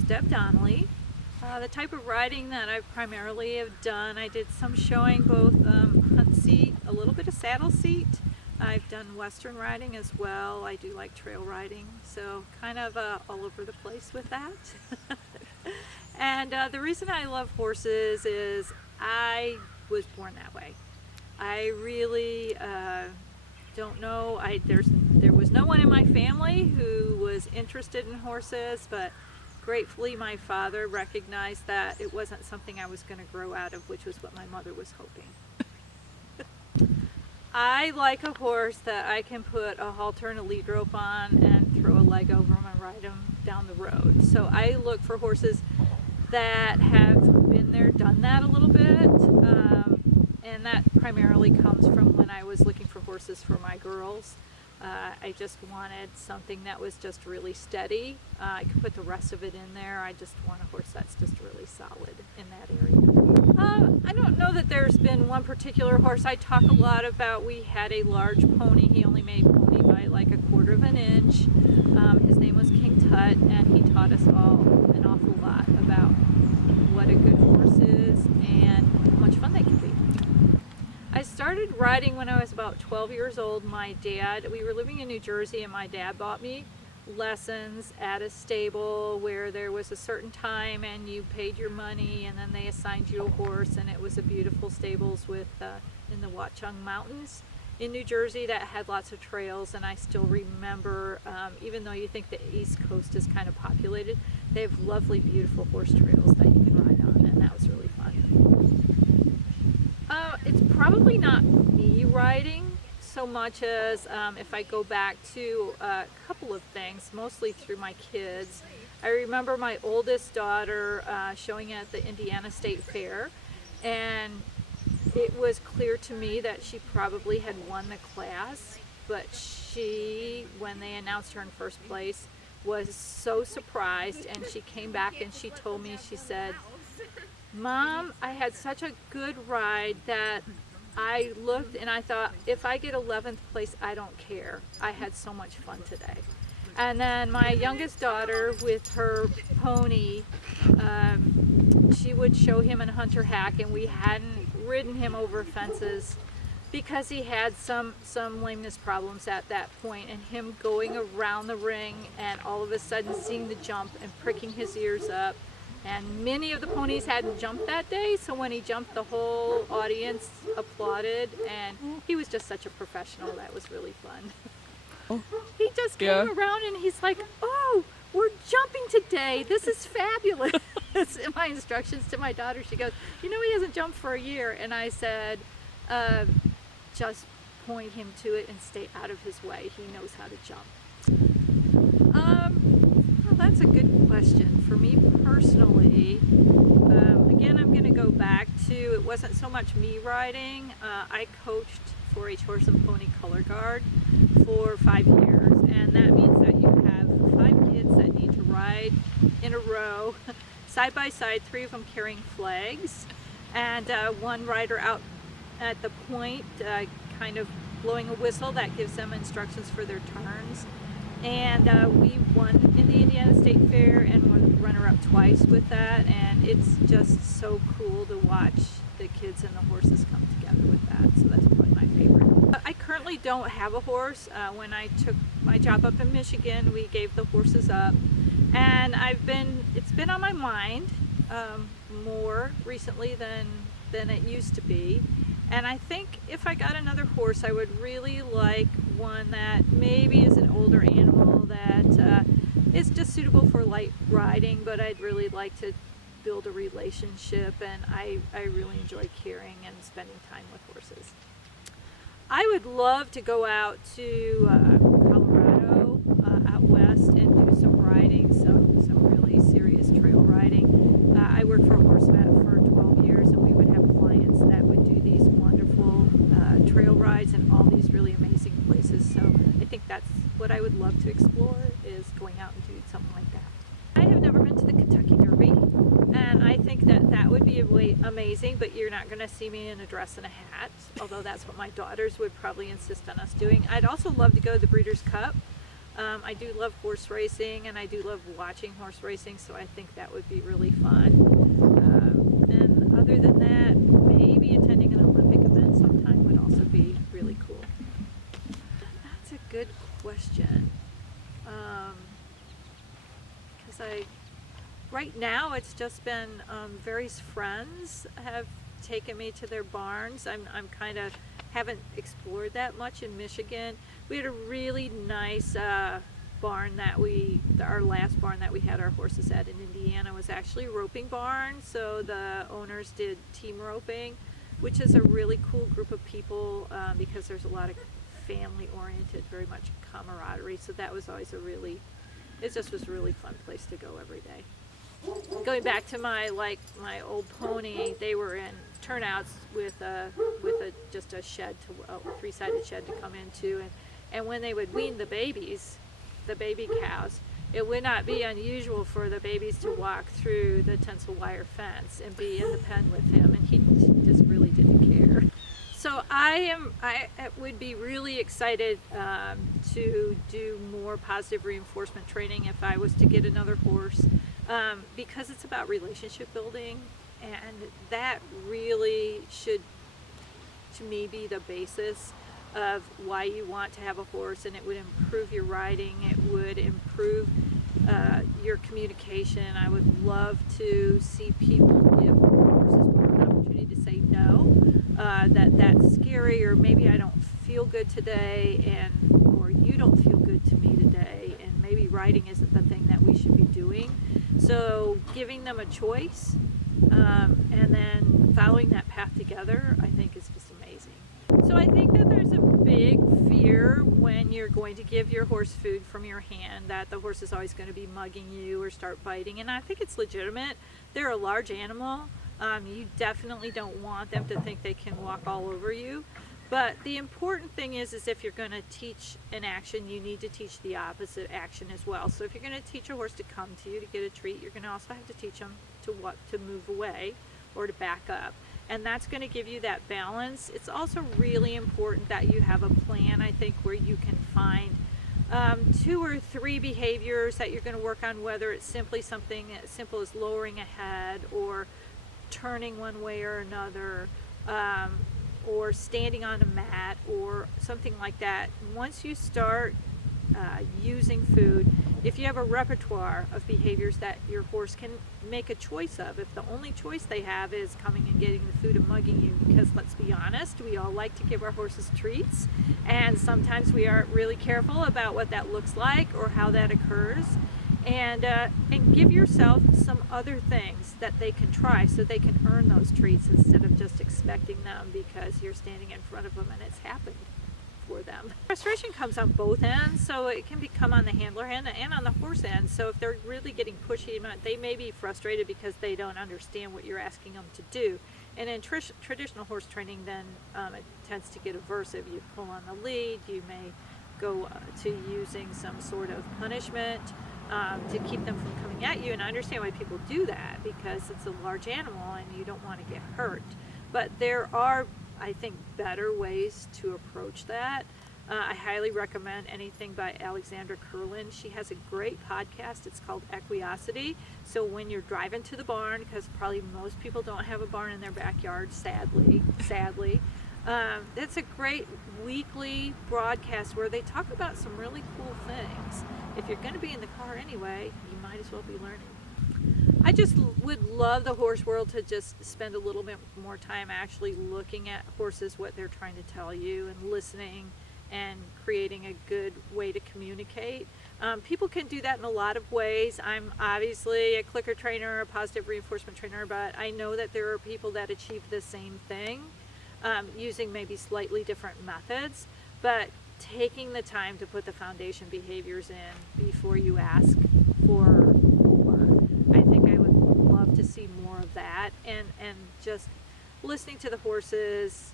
name's Deb Donnelly. The type of riding that I primarily have done, I did some showing, both hunt seat, a little bit of saddle seat. I've done western riding as well. I do like trail riding, so kind of all over the place with that. And the reason I love horses is I was born that way. I really don't know. There was no one in my family who was interested in horses, but gratefully my father recognized that it wasn't something I was going to grow out of, which was what my mother was hoping. I like a horse that I can put a halter and a lead rope on and throw a leg over them and ride them down the road. So I look for horses that have been there, done that a little bit, and that primarily comes from when I was looking for horses for my girls. I just wanted something that was just really steady. I could put the rest of it in there. I just want a horse that's just really solid in that area. I don't know that there's been one particular horse. I talk a lot about, we had a large pony. He only made pony by like 1/4 of an inch. His name was King Tut, and he taught us all an awful lot about what a good horse is and how much fun they can be. I started riding when I was about 12 years old. We were living in New Jersey, and my dad bought me lessons at a stable where there was a certain time and you paid your money and then they assigned you a horse, and it was a beautiful stables in the Watchung Mountains in New Jersey that had lots of trails. And I still remember, even though you think the East Coast is kind of populated, they have lovely, beautiful horse trails that you can ride on, and that was really fun. It's probably not me riding so much as if I go back to a couple of things, mostly through my kids. I remember my oldest daughter showing at the Indiana State Fair, and it was clear to me that she probably had won the class, but she, when they announced her in first place, was so surprised, and she came back and she told me, she said, "Mom, I had such a good ride that I looked and I thought, if I get 11th place, I don't care. I had so much fun today." And then my youngest daughter with her pony, she would show him in Hunter Hack, and we hadn't ridden him over fences because he had some lameness problems at that point, and him going around the ring and all of a sudden seeing the jump and pricking his ears up. And many of the ponies hadn't jumped that day, so when he jumped, the whole audience applauded, and he was just such a professional. That was really fun. He just came around and he's like, "Oh, we're jumping today. This is fabulous." My instructions to my daughter, she goes, "You know, he hasn't jumped for a year." And I said, "Just point him to it and stay out of his way. He knows how to jump." Well, that's a good question. For me personally, again, I'm going to go back to, it wasn't so much me riding. I coached 4-H Horse and Pony Color Guard for 5 years, and that means that you have 5 kids that need to ride in a row, side by side, 3 of them carrying flags, and one rider out at the point kind of blowing a whistle that gives them instructions for their turns. And we won in the Indiana State Fair and were runner-up twice with that, and it's just so cool to watch the kids and the horses come together with that, so that's probably my favorite. I currently don't have a horse. When I took my job up in Michigan, we gave the horses up, and it's been on my mind more recently than it used to be. And I think if I got another horse, I would really like one that maybe is an older animal that is just suitable for light riding, but I'd really like to build a relationship, and I really enjoy caring and spending time with horses. I would love to go out to Colorado, out west, and do some riding, some really serious trail riding. I worked for a horse vet for 12 years, and we would have clients that would do these wonderful trail rides in all these really amazing places. So I think that's what I would love to explore, is going out and doing something like that. I have never been to the Kentucky Derby, and I think that would be amazing, but you're not going to see me in a dress and a hat, although that's what my daughters would probably insist on us doing. I'd also love to go to the Breeders' Cup. I do love horse racing, and I do love watching horse racing, so I think that would be really fun. And other than that, maybe attending an Olympic event sometime would also be really cool. That's a good question. Because right now it's just been various friends have taken me to their barns. I'm kind of haven't explored that much in Michigan. We had a really nice barn that our last barn that we had our horses at in Indiana was actually a roping barn. So the owners did team roping, which is a really cool group of people because there's a lot of family oriented, very much camaraderie. So that was always it just was a really fun place to go every day. Going back to my old pony, they were in turnouts with just a shed, a 3-sided shed to come into, and when they would wean the baby cows, it would not be unusual for the babies to walk through the tensile wire fence and be in the pen with him, and he just really didn't care. So I would be really excited to do more positive reinforcement training if I was to get another horse. Because it's about relationship building, and that really should, to me, be the basis of why you want to have a horse. And it would improve your riding, it would improve your communication. I would love to see people give horses more an opportunity to say no, that's scary, or maybe I don't feel good today, or you don't feel good to me today, and maybe riding isn't the thing that we should be doing. So giving them a choice and then following that path together, I think is just amazing. So I think that there's a big fear when you're going to give your horse food from your hand, that the horse is always going to be mugging you or start biting, and I think it's legitimate. They're a large animal. You definitely don't want them to think they can walk all over you. But the important thing is if you're going to teach an action, you need to teach the opposite action as well. So if you're going to teach a horse to come to you to get a treat, you're going to also have to teach them to move away or to back up. And that's going to give you that balance. It's also really important that you have a plan, I think, where you can find 2 or 3 behaviors that you're going to work on, whether it's simply something as simple as lowering a head or turning one way or another, or standing on a mat or something like that. Once you start using food, if you have a repertoire of behaviors that your horse can make a choice of, if the only choice they have is coming and getting the food and mugging you, because let's be honest, we all like to give our horses treats, and sometimes we aren't really careful about what that looks like or how that occurs. And give yourself some other things that they can try so they can earn those treats instead of just expecting them because you're standing in front of them and it's happened for them. Frustration comes on both ends, so it can come on the handler end and on the horse end. So if they're really getting pushy, they may be frustrated because they don't understand what you're asking them to do. And in traditional horse training, then it tends to get aversive. You pull on the lead, you may go to using some sort of punishment to keep them from coming at you. And I understand why people do that, because it's a large animal and you don't want to get hurt. But there are, I think, better ways to approach that. I highly recommend anything by Alexandra Kurland. She has a great podcast. It's called Equiosity. So when you're driving to the barn, because probably most people don't have a barn in their backyard, sadly, it's a great weekly broadcast where they talk about some really cool things. If you're going to be in the car anyway, you might as well be learning. I just would love the horse world to just spend a little bit more time actually looking at horses, what they're trying to tell you, and listening and creating a good way to communicate. People can do that in a lot of ways. I'm obviously a clicker trainer, a positive reinforcement trainer, but I know that there are people that achieve the same thing using maybe slightly different methods, but taking the time to put the foundation behaviors in before you ask for more. I think I would love to see more of that, and just listening to the horses,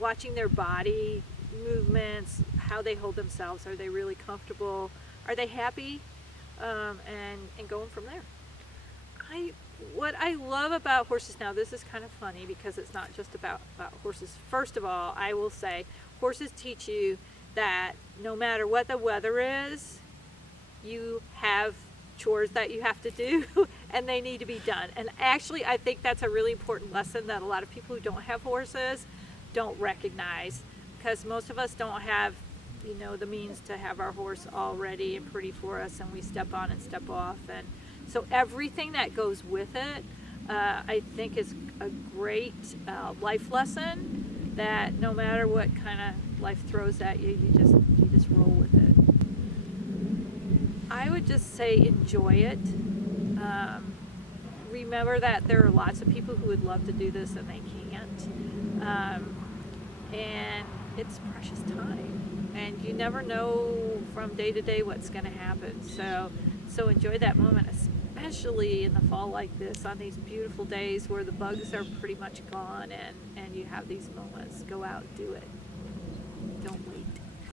watching their body movements, how they hold themselves. Are they really comfortable? Are they happy? And going from there. What I love about horses now, this is kind of funny because it's not just about horses. First of all, I will say horses teach you that no matter what the weather is, you have chores that you have to do and they need to be done. And actually, I think that's a really important lesson that a lot of people who don't have horses don't recognize, because most of us don't have, you know, the means to have our horse all ready and pretty for us, and we step on and step off. And so everything that goes with it, I think is a great life lesson, that no matter what kind of life throws at you, you just roll with it. I would just say enjoy it. Remember that there are lots of people who would love to do this and they can't. And it's precious time. And you never know from day to day what's going to happen. So enjoy that moment, especially in the fall like this, on these beautiful days where the bugs are pretty much gone and you have these moments. Go out, do it. Don't wait.